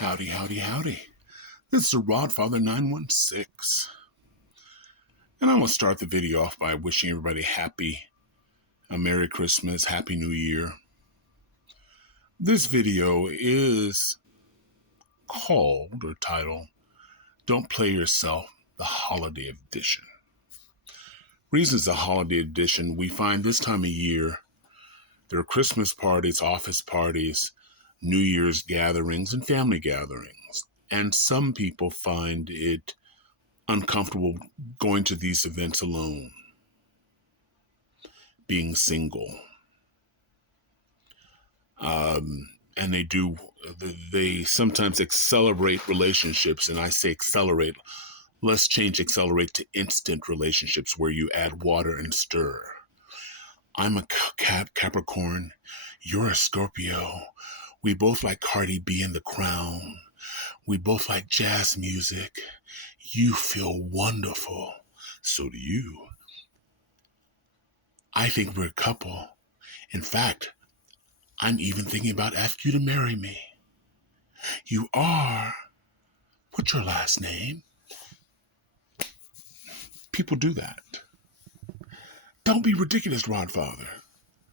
Howdy, howdy, howdy. This is the Rodfather 916. And I'm going to start the video off by wishing everybody a Merry Christmas, Happy New Year. This video is called or titled, Don't Play Yourself, the Holiday Edition. Reasons the Holiday Edition, we find this time of year, there are Christmas parties, office parties, New Year's gatherings, and family gatherings. And some people find it uncomfortable going to these events alone, being single. And they sometimes accelerate relationships. And I say accelerate, let's change accelerate to instant relationships where you add water and stir. I'm a Capricorn, you're a Scorpio. We both like Cardi B and The Crown. We both like jazz music. You feel wonderful. So do you. I think we're a couple. In fact, I'm even thinking about asking you to marry me. You are. What's your last name? People do that. Don't be ridiculous, Rodfather.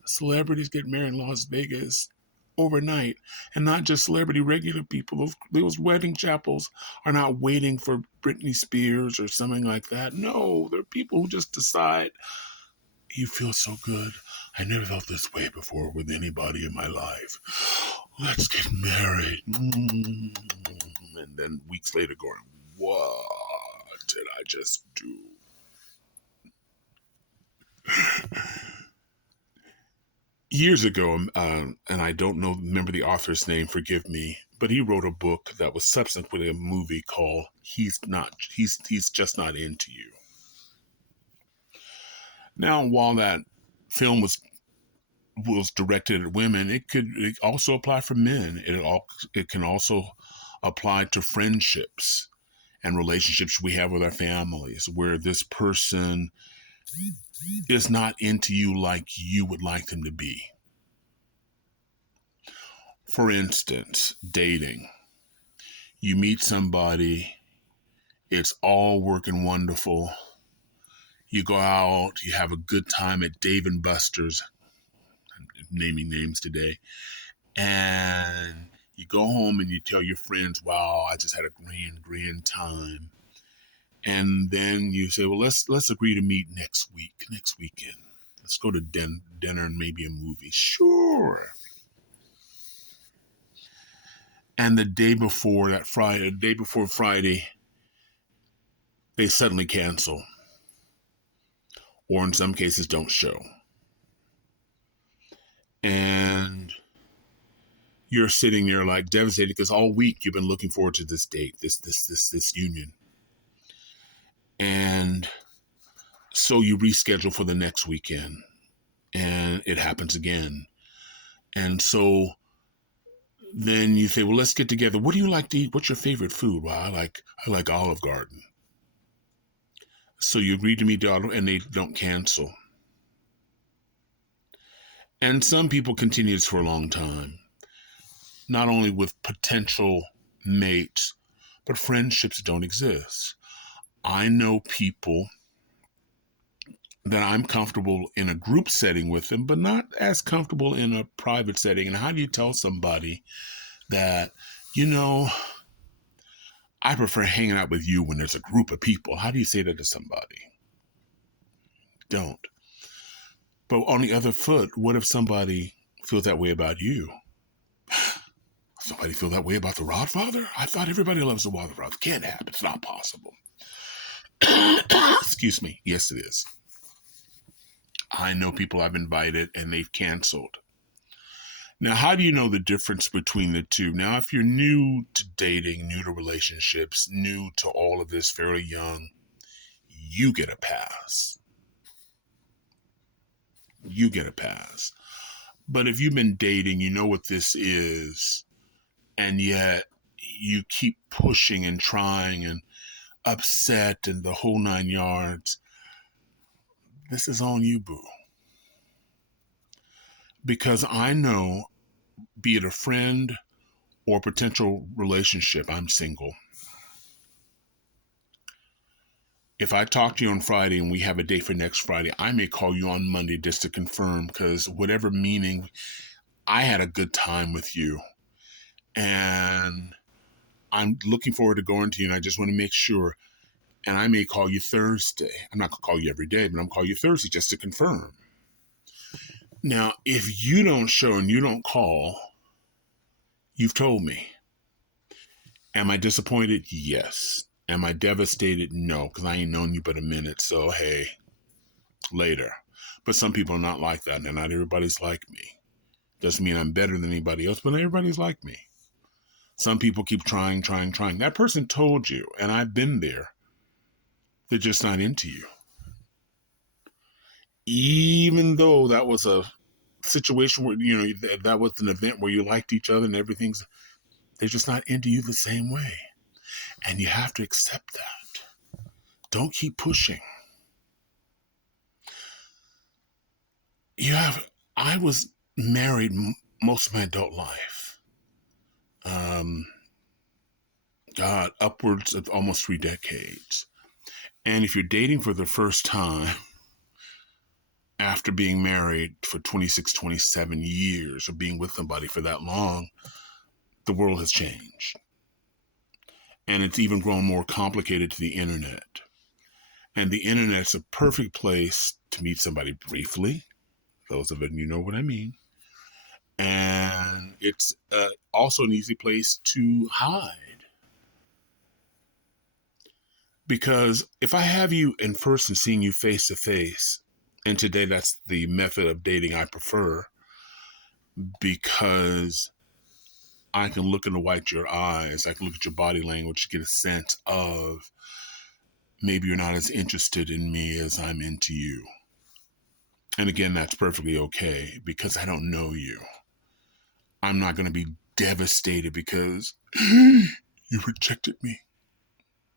Celebrities get married in Las Vegas overnight, and not just celebrity, regular people. Those wedding chapels are not waiting for Britney Spears or something like that. No, they're people who just decide, you feel so good. I never felt this way before with anybody in my life. Let's get married. And then weeks later going, what did I just do? Years ago, and I don't remember the author's name, forgive me, but he wrote a book that was subsequently a movie called He's Just Not Into You. Now, while that film was directed at women, it also apply for men. It can also apply to friendships and relationships we have with our families, where this person is not into you like you would like them to be. For instance, dating. You meet somebody, it's all working wonderful. You go out, you have a good time at Dave & Buster's, I'm naming names today, and you go home and you tell your friends, wow, I just had a grand time. And then you say, well, let's agree to meet next weekend. Let's go to dinner and maybe a movie. Sure. And the day before Friday, they suddenly cancel. Or in some cases don't show. And you're sitting there like devastated because all week you've been looking forward to this date, this union. And so you reschedule for the next weekend, and it happens again. And so then you say, well, let's get together. What do you like to eat? What's your favorite food? Well, I like Olive Garden. So you agree to meet and they don't cancel. And some people continue this for a long time, not only with potential mates, but friendships don't exist. I know people that I'm comfortable in a group setting with them, but not as comfortable in a private setting. And how do you tell somebody that, I prefer hanging out with you when there's a group of people? How do you say that to somebody? Don't. But on the other foot, what if somebody feels that way about you? Somebody feel that way about the Rodfather? I thought everybody loves the Rodfather. Can't happen. It's not possible. Excuse me. Yes, it is. I know people I've invited and they've canceled. Now, how do you know the difference between the two? Now, if you're new to dating, new to relationships, new to all of this, fairly young, you get a pass. You get a pass. But if you've been dating, you know what this is, and yet you keep pushing and trying and upset and the whole 9 yards, this is on you, boo. Because I know, be it a friend or potential relationship, I'm single. If I talk to you on Friday and we have a date for next Friday, I may call you on Monday just to confirm, because whatever meaning, I had a good time with you. And I'm looking forward to going to you, and I just want to make sure. And I may call you Thursday. I'm not going to call you every day, but I'm going to call you Thursday just to confirm. Now, if you don't show and you don't call, you've told me. Am I disappointed? Yes. Am I devastated? No, because I ain't known you but a minute. So, hey, later. But some people are not like that, and not everybody's like me. Doesn't mean I'm better than anybody else, but everybody's like me. Some people keep trying. That person told you, and I've been there. They're just not into you. Even though that was a situation where, that was an event where you liked each other and they're just not into you the same way. And you have to accept that. Don't keep pushing. I was married most of my adult life. Upwards of almost 3 decades. And if you're dating for the first time after being married for 26, 27 years, or being with somebody for that long, the world has changed. And it's even grown more complicated to the internet. And the internet's a perfect place to meet somebody briefly. Those of you know what I mean. And it's also an easy place to hide. Because if I have you in person, seeing you face to face, and today that's the method of dating I prefer, because I can look in the white of your eyes, I can look at your body language, get a sense of maybe you're not as interested in me as I'm into you. And again, that's perfectly okay, because I don't know you. I'm not going to be devastated because you rejected me.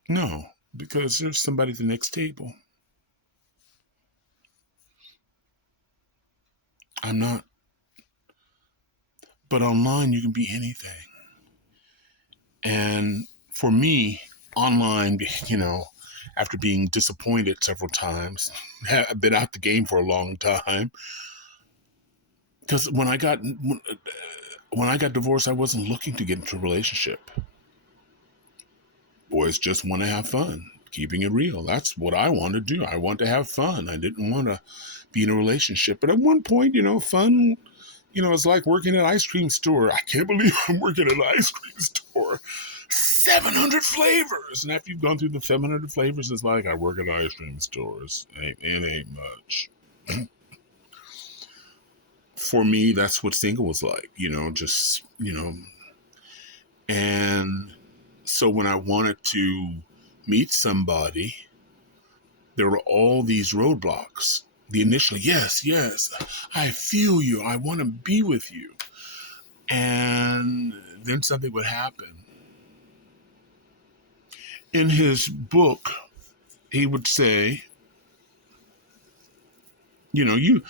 No, because there's somebody at the next table. I'm not. But online, you can be anything. And for me, online, after being disappointed several times, I've been out the game for a long time. Because when I got divorced, I wasn't looking to get into a relationship. Boys just want to have fun, keeping it real. That's what I want to do. I want to have fun. I didn't want to be in a relationship. But at one point, fun, it's like working at an ice cream store. I can't believe I'm working at an ice cream store. 700 flavors. And after you've gone through the 700 flavors, it's like, I work at ice cream stores. It ain't much. For me, that's what single was like, and so when I wanted to meet somebody, there were all these roadblocks. The initial, yes, I feel you. I want to be with you. And then something would happen. In his book, he would say, and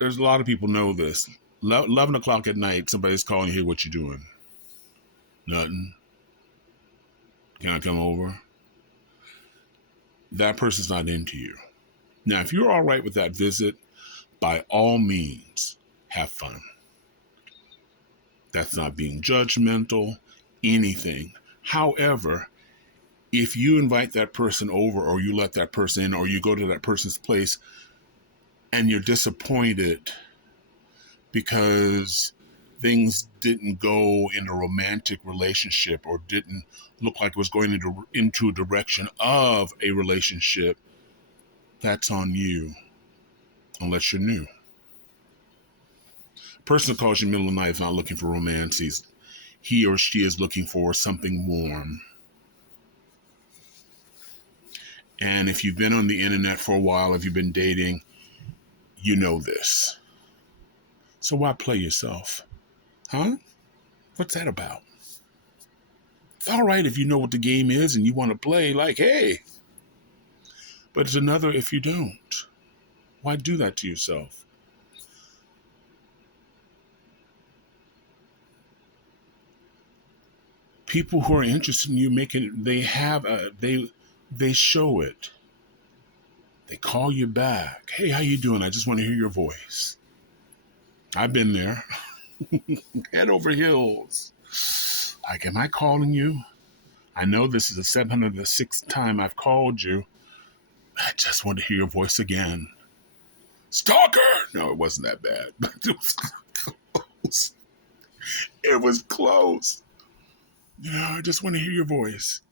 there's a lot of people know this. 11 o'clock at night, somebody's calling you, hey, what you doing? Nothing. Can I come over? That person's not into you. Now, if you're all right with that visit, by all means, have fun. That's not being judgmental, anything. However, if you invite that person over, or you let that person in, or you go to that person's place and you're disappointed because things didn't go in a romantic relationship or didn't look like it was going into a direction of a relationship, that's on you, unless you're new. Person that calls you middle of the night is not looking for romance. He or she is looking for something warm. And if you've been on the internet for a while, if you've been dating, you know this. So why play yourself? Huh? What's that about? It's all right if you know what the game is and you want to play, like, hey. But it's another if you don't. Why do that to yourself? People who are interested in you they show it. They call you back. Hey, how you doing? I just want to hear your voice. I've been there. Head over heels. Like, am I calling you? I know this is the 706th time I've called you. I just want to hear your voice again. Stalker! No, it wasn't that bad, but it was close. It was close. I just want to hear your voice.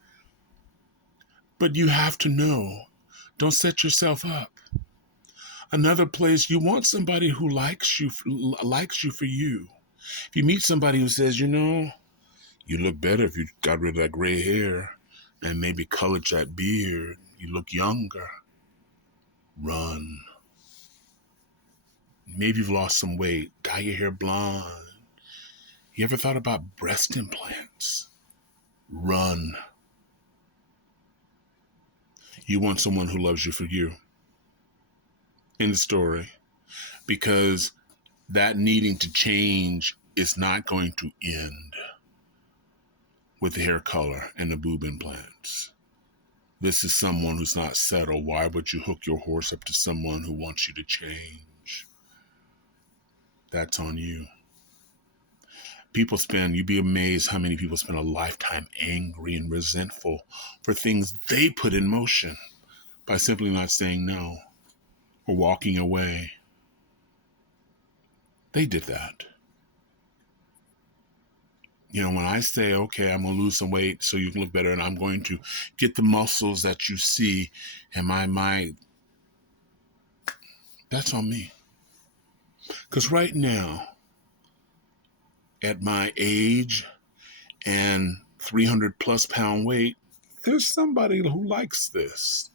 But you have to know, don't set yourself up. Another place, you want somebody who likes you for you. If you meet somebody who says, you look better if you got rid of that gray hair and maybe colored that beard, you look younger, run. Maybe you've lost some weight, dye your hair blonde. You ever thought about breast implants? Run. You want someone who loves you for you. End of story. Because that needing to change is not going to end with the hair color and the boob implants. This is someone who's not settled. Why would you hook your horse up to someone who wants you to change? That's on you. You'd be amazed how many people spend a lifetime angry and resentful for things they put in motion by simply not saying no or walking away. They did that. When I say, okay, I'm going to lose some weight so you can look better, and I'm going to get the muscles that you see, and that's on me. Because right now, at my age and 300 plus pound weight, there's somebody who likes this.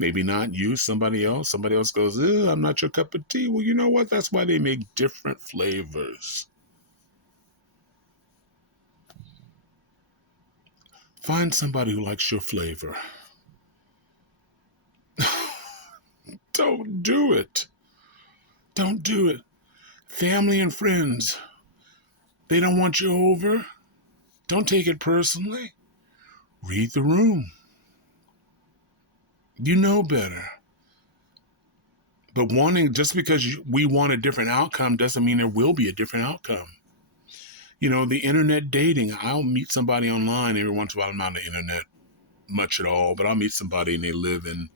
Maybe not you, somebody else. Somebody else goes, I'm not your cup of tea. Well, you know what? That's why they make different flavors. Find somebody who likes your flavor. Don't do it. Don't do it. Family and friends, they don't want you over. Don't take it personally. Read the room. You know better. But just because we want a different outcome doesn't mean there will be a different outcome. The internet dating, I'll meet somebody online every once in a while. I'm not on the internet much at all, but I'll meet somebody and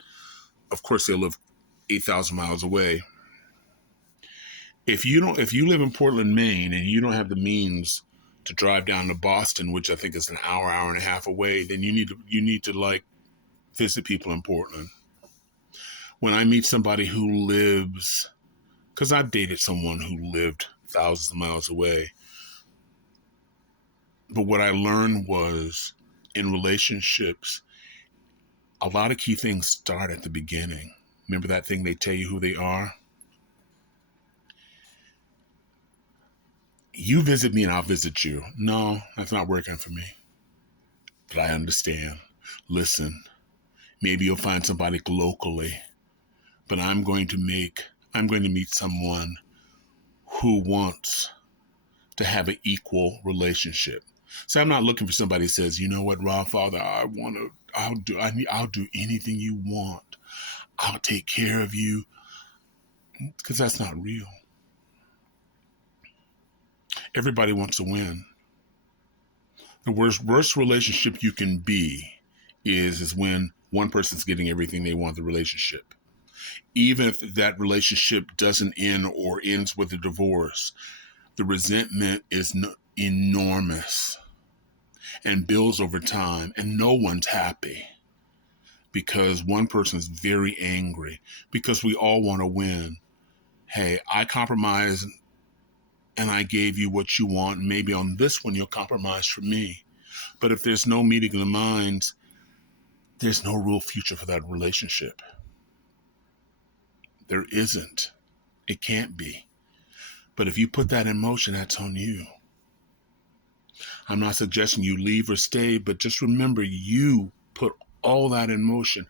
of course they'll live 8,000 miles away. If you live in Portland, Maine, and you don't have the means to drive down to Boston, which I think is an hour and a half away, then you need to visit people in Portland. When I meet somebody who lives, because I've dated someone who lived thousands of miles away, but what I learned was in relationships, a lot of key things start at the beginning. Remember that thing they tell you who they are? You visit me and I'll visit you. No, that's not working for me. But I understand. Listen, maybe you'll find somebody locally, but I'm going to meet someone who wants to have an equal relationship. So I'm not looking for somebody who says, you know what, Rob, Father, I'll do anything you want. I'll take care of you. Because that's not real. Everybody wants to win. The worst relationship you can be is when one person's getting everything they want in the relationship. Even if that relationship doesn't end or ends with a divorce, the resentment is enormous and builds over time, and no one's happy because one person is very angry because we all want to win. Hey, I compromised and I gave you what you want. Maybe on this one, you'll compromise for me. But if there's no meeting of the minds, there's no real future for that relationship. There isn't. It can't be. But if you put that in motion, that's on you. I'm not suggesting you leave or stay, but just remember you put all that in motion.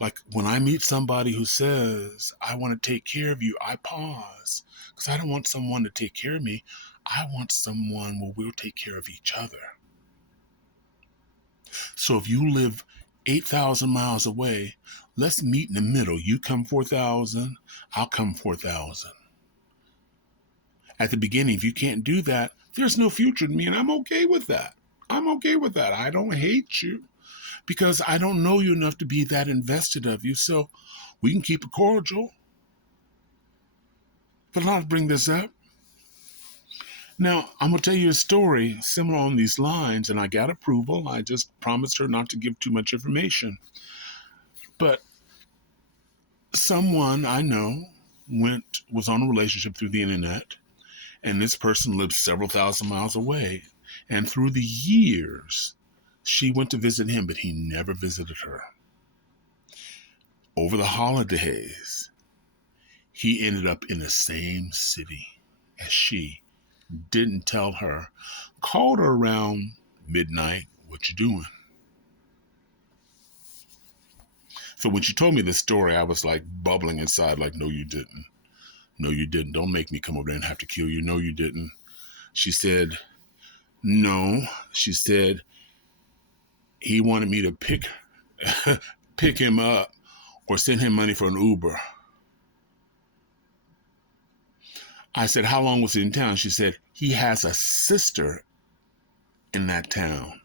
Like when I meet somebody who says, I want to take care of you, I pause because I don't want someone to take care of me. I want someone where we'll take care of each other. So if you live 8,000 miles away, let's meet in the middle. You come 4,000, I'll come 4,000. At the beginning, if you can't do that, there's no future in me, and I'm okay with that. I'm okay with that. I don't hate you because I don't know you enough to be that invested of you. So we can keep it cordial. But I'll bring this up. Now, I'm going to tell you a story similar on these lines, and I got approval. I just promised her not to give too much information. But someone I know was on a relationship through the internet, and this person lived several thousand miles away. And through the years, she went to visit him, but he never visited her. Over the holidays, he ended up in the same city as she. Didn't tell her. Called her around midnight. What you doing? So when she told me this story, I was like bubbling inside, like, no, you didn't. No, you didn't. Don't make me come over there and have to kill you. No, you didn't. She said, no. She said, he wanted me to pick him up or send him money for an Uber. I said, how long was he in town? She said, he has a sister in that town.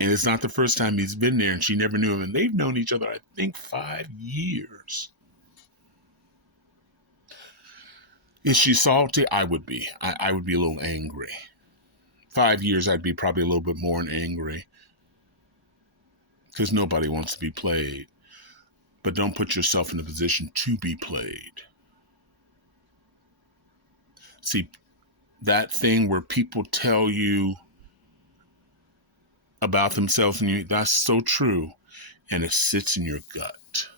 And it's not the first time he's been there, and she never knew him. And they've known each other, I think, 5 years. Is she salty? I would be. I would be a little angry. 5 years, I'd be probably a little bit more angry. Because nobody wants to be played. But don't put yourself in a position to be played. See, that thing where people tell you about themselves, and that's so true, and it sits in your gut.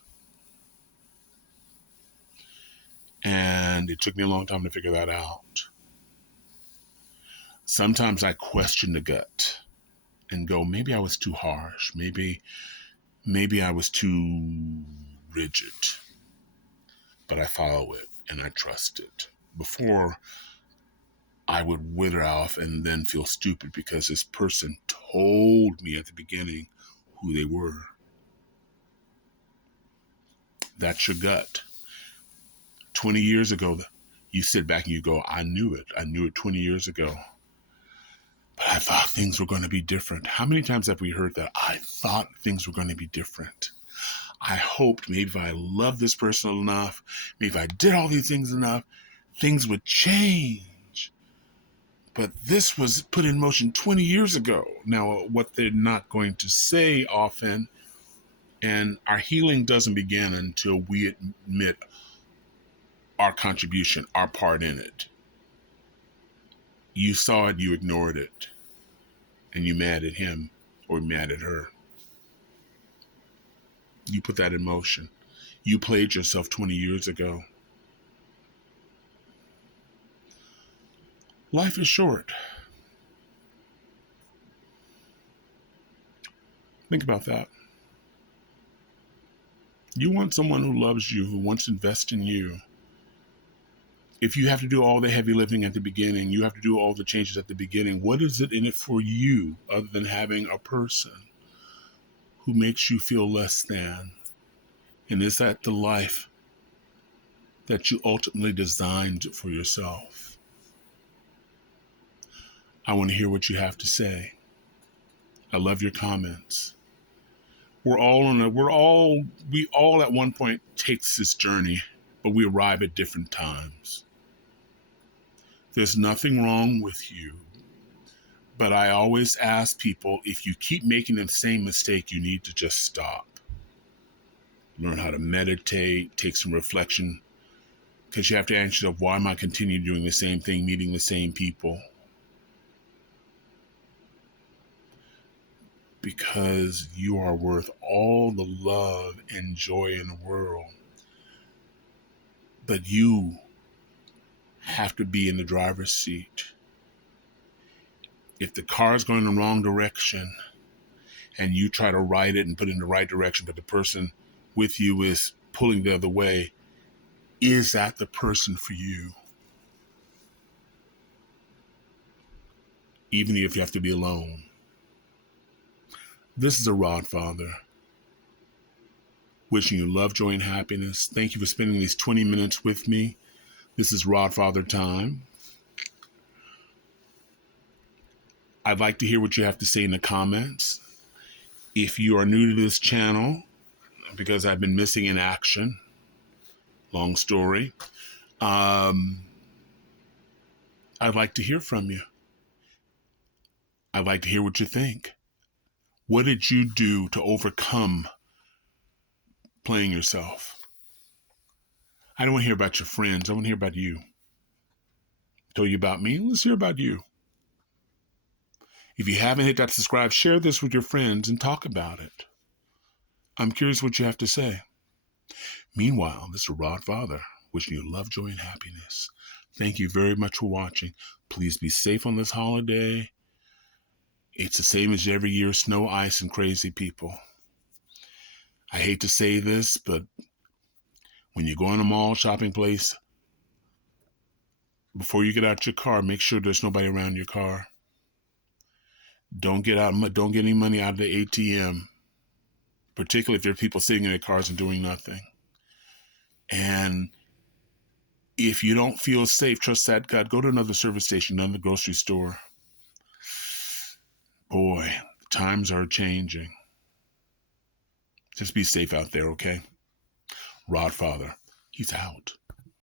And it took me a long time to figure that out. Sometimes I question the gut and go, maybe I was too harsh. Maybe I was too rigid. But I follow it and I trust it. Before I would wither off and then feel stupid because this person told me at the beginning who they were. That's your gut. 20 years ago, you sit back and you go, I knew it. I knew it 20 years ago. But I thought things were going to be different. How many times have we heard that? I thought things were going to be different. I hoped maybe if I loved this person enough, maybe if I did all these things enough, things would change. But this was put in motion 20 years ago. Now, what they're not going to say often, and our healing doesn't begin until we admit our contribution, our part in it. You saw it, you ignored it, and you mad at him or mad at her. You put that in motion. You played yourself 20 years ago. Life is short. Think about that. You want someone who loves you, who wants to invest in you. If you have to do all the heavy lifting at the beginning, you have to do all the changes at the beginning, what is it in it for you other than having a person who makes you feel less than? And is that the life that you ultimately designed for yourself? I want to hear what you have to say. I love your comments. We all at one point takes this journey, but we arrive at different times. There's nothing wrong with you. But I always ask people, if you keep making the same mistake, you need to just stop. Learn how to meditate, take some reflection, because you have to ask yourself, why am I continuing doing the same thing, meeting the same people? Because you are worth all the love and joy in the world. But you have to be in the driver's seat. If the car is going in the wrong direction and you try to right it and put it in the right direction, but the person with you is pulling the other way, is that the person for you? even if you have to be alone. This is a Rod Father, wishing you love, joy, and happiness. Thank you for spending these 20 minutes with me. This is Rod Father time. I'd like to hear what you have to say in the comments. If you are new to this channel, because I've been missing in action, long story, I'd like to hear from you. I'd like to hear what you think. What did you do to overcome playing yourself? I don't want to hear about your friends. I want to hear about you. I told you about me. Let's hear about you. If you haven't hit that subscribe, share this with your friends and talk about it. I'm curious what you have to say. Meanwhile, this is Rod Father, wishing you love, joy, and happiness. Thank you very much for watching. Please be safe on this holiday. It's the same as every year, snow, ice, and crazy people. I hate to say this, but when you go in a mall shopping place, before you get out your car, make sure there's nobody around your car. Don't get any money out of the ATM, particularly if there are people sitting in their cars and doing nothing. And if you don't feel safe, trust that God, go to another service station, another grocery store. Boy, times are changing. Just be safe out there, okay? Rod Father, he's out.